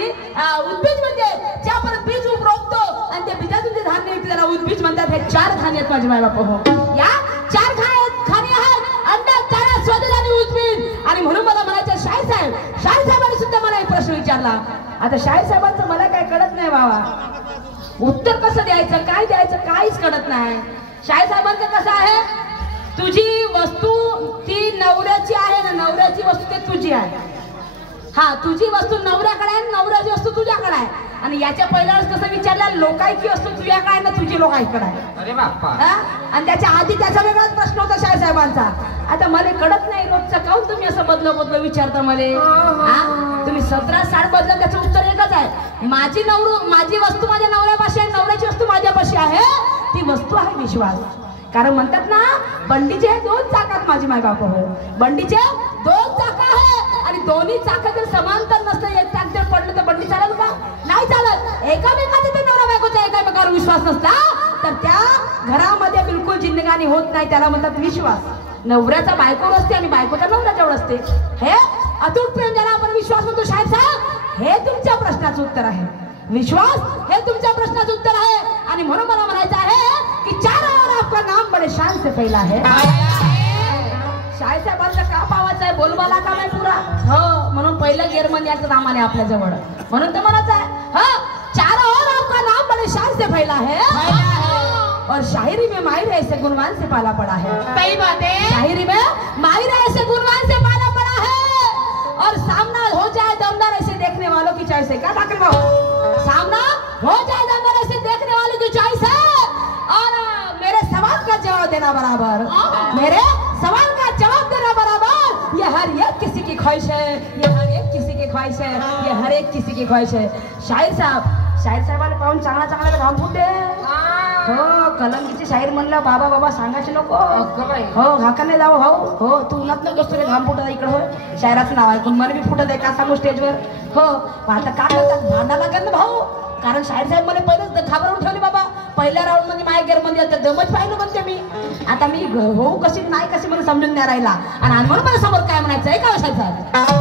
उद्बीज म्हणजे ज्या आपण बीज रोपतो आणि त्या बीजातून जे धान्य निघते त्याला उद्बीज म्हणतात. हे 4 धान्य आहेत माझे मायबाप हो. या 4 खाणी आहेत अंडा, चारा, स्वदेश आणि उद्बीज. आणि म्हणून मला म्हणायचं शाहीसाहेबांनी सुद्धा मला एक प्रश्न विचारला. आता शाहीसाहेबांचं मला काय कळत नाही बाबा, उत्तर कसं द्यायचं, काय द्यायचं काहीच कळत नाही. शाहीसाहेबांचं कसं आहे, तुझी वस्तू ती नवऱ्याची आहे ना, नवऱ्याची वस्तू ते तुझी आहे. हा, तुझी वस्तू नवऱ्याकडे आहे, नवऱ्याची वस्तू तुझ्याकडे आहे. आणि याच्या पहिल्या वेळेस कसं विचारलं, लोकांची वस्तू तुझ्याकडे आहे ना तुझी लोकांकडे आहे. अरे बाप्पा. आणि त्याच्या आधी त्याचा वेगळाच प्रश्न होता शाहीसाहेबांचा. आता मला कळत नाही रोजचं काऊन तुम्ही असं बदल विचारता मला. तुम्ही 17 साठ बदल, त्याचं उत्तर एकच आहे. माझी वस्तू माझ्या नवऱ्यापाशी आहे, नवऱ्याची वस्तू माझ्यापाशी आहे. ती वस्तू आहे विश्वास. कारण म्हणतात ना, बंडीचे 2 चाकात माझी मायबाप हो. बंडीचे 2 चाका आहे आणि दोन्ही चाकात जर समांतर नसतं, एक चाक जर पडलं तर बंडी चालेल का? नाही चालत. एकामेकाचा ते नवरा बायकोचा एकामेकावर विश्वास नसला तर त्या घरामध्ये बिलकुल जिंदगानी होत नाही. त्याला म्हणतात विश्वास. नवऱ्याचा बायकोवर असते आणि बायकोचा नवऱ्याच्यावर असते. हे अतूट प्रेम ज्याला आपण विश्वास म्हणतो, शाहीर साहेब हे तुमच्या प्रश्नाचं उत्तर आहे. विश्वास हे तुमच्या प्रश्नाचं उत्तर आहे. आणि म्हणून मला म्हणायचं आहे की 4 और आपका नाम बड़े शान से फैला है. शाहीर साहेबांचा का पावाचा आहे, बोलबाला का नाही पुरा हो. म्हणून पहिलं गिअरमध्ये याचं नाम आले आपल्या जवळ. म्हणून तर म्हणायच आहे हा, 4 और आपका नाम बड़े शान से फैला है और शायरी में माहिर ऐसे गुणवान से पाला पड़ा है. सही बात है. शायरी में माहिर ऐसे गुणवान से पाला पड़ा है और सामना हो जाए दमदार ऐसे देखने वालों की चॉइस है. क्या ठाकर बाबू, सामना हो जाए दमदार ऐसे देखने वालों की चॉइस है. और मेरे सवाल का जवाब देना बराबर, मेरे सवाल का जवाब देना बराबर, ये हर एक किसी की ख्वाहिश है, ये हर एक किसी की ख्वाहिश है, ये हर एक किसी की ख्वाहिश है. शाहीर साहेबाला पाहून चांगला घाम फुटे हो. कलंकीची शाहीर म्हणलं बाबा सांगायचे नको हो. घाकाने जावं भाऊ हो. तू उन्हात नको बसतो रे, घाम फुटत इकडं हो. शायराचं नाव ऐकून मन बी फुटत आहे का सांगू स्टेजवर हो. आता का करतात, भांडा लागेल ना भाऊ. कारण शाहीर साहेब मला पहिलंच घाबरवून ठेवले बाबा. पहिल्या राऊंड मध्ये माझ्या गेअरमध्ये आता दमच पाहिलं म्हणते मी. आता मी हो कशी नाही कशी मला समजून नाही राहिला. आणि म्हणून मला समोर काय म्हणायचं आहे का शाहीर साहेब.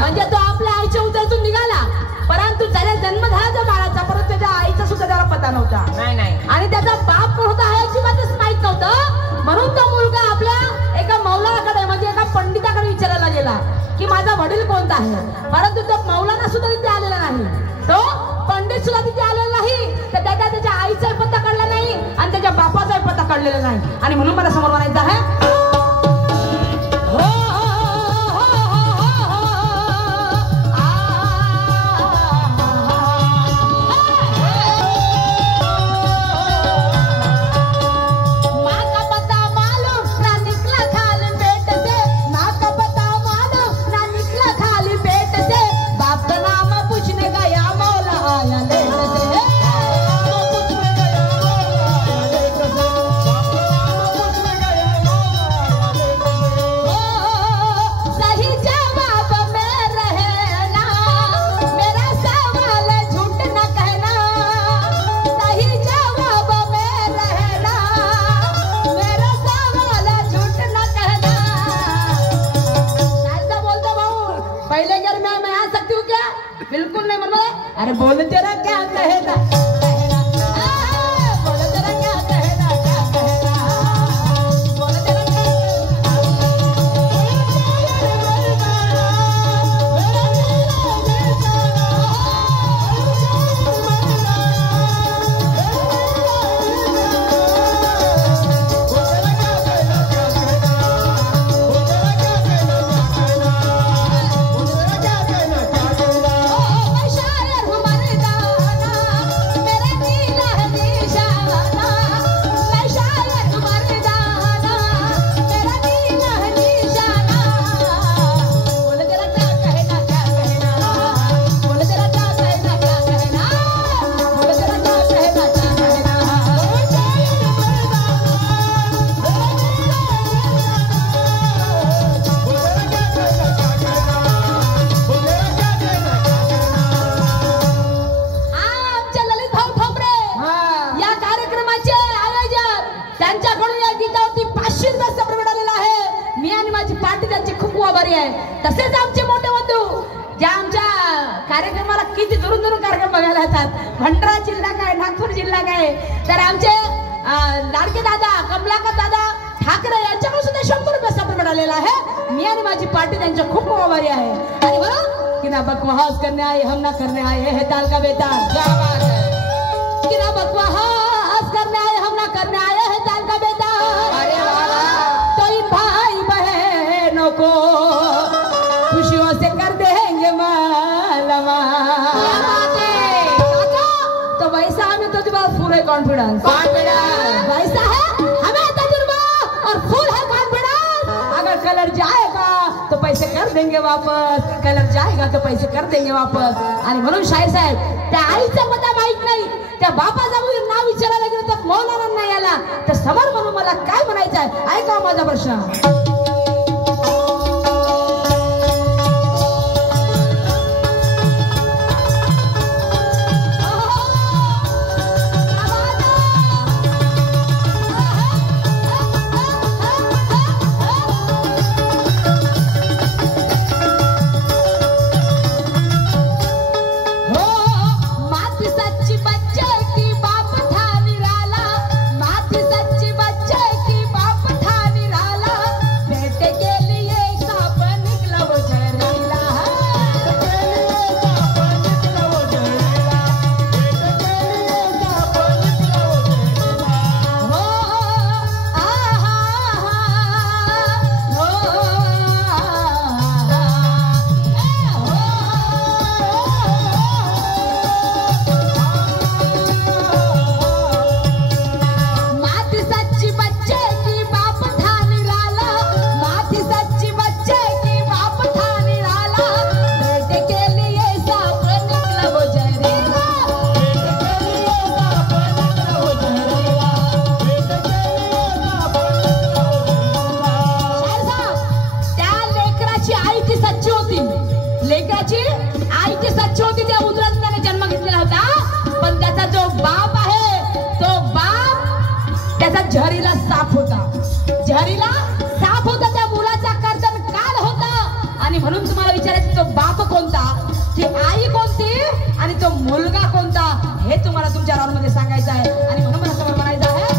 म्हणजे तो आपल्या आईच्या उदरातून निघाला, परंतु त्याला जन्म झाला त्या बाळाचा, परंतु त्याच्या आईचा सुद्धा त्याला पता नव्हता. आणि त्याचा बाप कोण होता हे अजिबातच माहित नव्हतं. म्हणून तो मुलगा आपल्या एका मौलानाकडे म्हणजे एका पंडिताकडे विचारायला गेला की माझा वडील कोणता आहे. परंतु तो मौलाना सुद्धा तिथे आलेला नाही, तो पंडित सुद्धा तिथे आलेला नाही. तर त्याच्या आईचाही पत्ता कळला नाही आणि त्याच्या बापाचाही पत्ता कळलेला नाही. आणि म्हणून मला समोर म्हणायचं आहे अरे बोल तेरा क्या कहना बोल तेरा क्या कहना बोल तेरा तसेच आमचे मोठे बंधू ज्या आमच्या कार्यक्रमाला किती दुरून दुरून कार्यक्रम बघायला येतात भंडारा जिल्हा काय नागपूर जिल्हा काय तर आमचे लाडके दादा कमलाकर दादा ठाकरे यांच्याकडून सुद्धा 100 रुपये सपोर्ट मिळालेला आहे मी आणि माझी पार्टी त्यांच्या खूप आभारी आहे आणि बरं कि ना बकवास करने आए हम ना करने आए है ताल का बेताल क्या बात है कि ना बकवास करने आए हम ना करने आए है ताल का बेताल अरे वाह तो इन भाई बहनों को खुशियों से कर देंगे मालमा तो वैसा हमें तो फुल है कॉन्फिडेंस वैसा है हमें तजुर्बा और फुल है कॉन्फिडेंस अगर कलर जाएगा तो पैसे कर देंगे वापस कलर जाएगा तो पैसे कर देंगे वापस आणि म्हणून शाहीर साहेब त्या आईचं मला माहित नाही त्या बापाचं नाव विचारायला गेलं तर मौलाना नाही आला तर समोर म्हणून मला काय म्हणायचं आहे ऐका माझा प्रश्न झरीला साफ होता त्या मुलाचा कर्तन काल होता आणि म्हणून तुम्हाला विचारायचं तो बाप कोणता ती आई कोणती आणि तो मुलगा कोणता हे तुम्हाला तुमच्या राऊंड मध्ये सांगायचं आहे आणि म्हणून मला समोर म्हणायचं आहे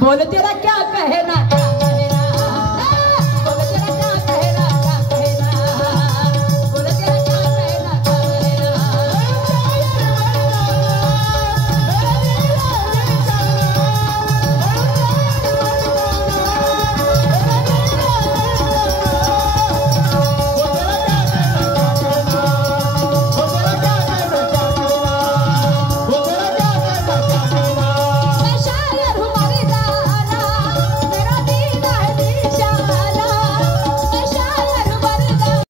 बोल तेरा क्या कहना